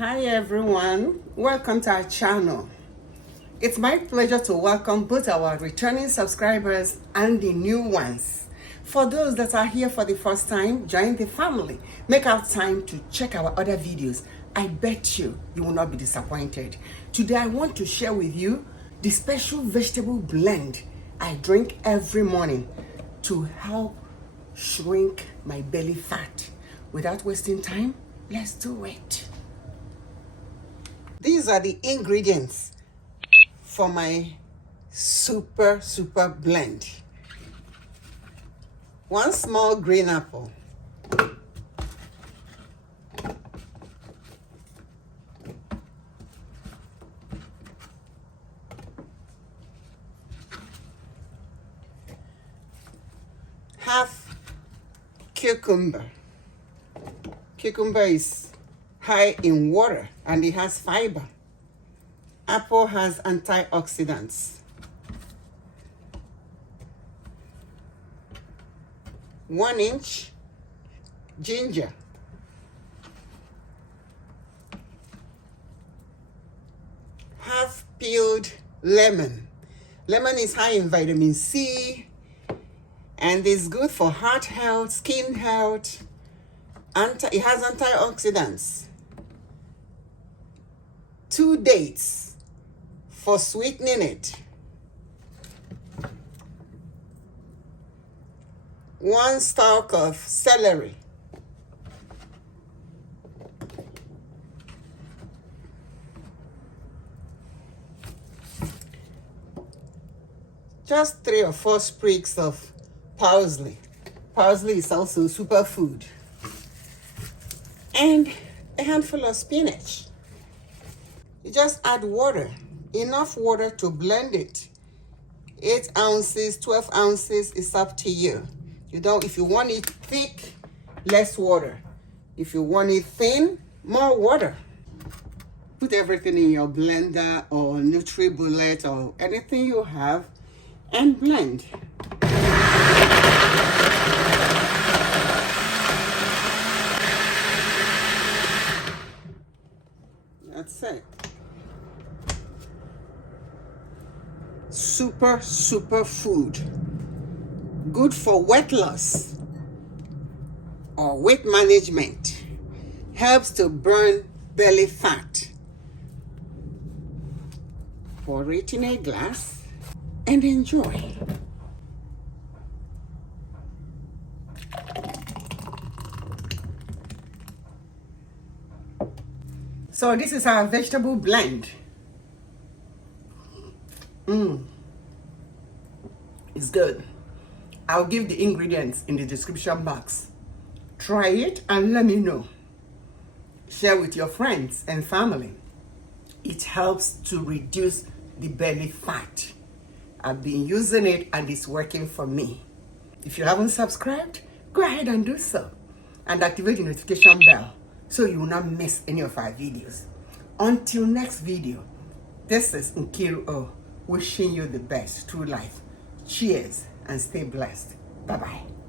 Hi everyone, welcome to our channel. It's my pleasure to welcome both our returning subscribers and the new ones. For those that are here for the first time, join the family. Make out time to check our other videos. I bet you will not be disappointed. Today I want to share with you the special vegetable blend I drink every morning to help shrink my belly fat. Without wasting time, let's do it. These are the ingredients for my super blend. 1 small green apple, half cucumber. Cucumber is high in water and it has fiber. Apple has antioxidants. 1 inch ginger. Half peeled lemon. Lemon is high in vitamin C and is good for heart health, skin health. It has antioxidants. 2 dates for sweetening it. 1 stalk of celery. Just 3 or 4 sprigs of parsley. Parsley is also superfood. And a handful of spinach. You just add water, enough water to blend it. 8 ounces, 12 ounces, it's up to you. If you want it thick, less water. If you want it thin, more water. Put everything in your blender or NutriBullet or anything you have and blend. That's it. Super food. Good for weight loss or weight management. Helps to burn belly fat. Pour it in a glass and enjoy. So this is our vegetable blend. It's good. I'll give the ingredients in the description box. Try it and let me know. Share with your friends and family. It helps to reduce the belly fat. I've been using it and it's working for me. If you haven't subscribed, go ahead and do so. And activate the notification bell so you will not miss any of our videos. Until next video, this is Nkiruoh wishing you the best through life. Cheers and stay blessed. Bye-bye.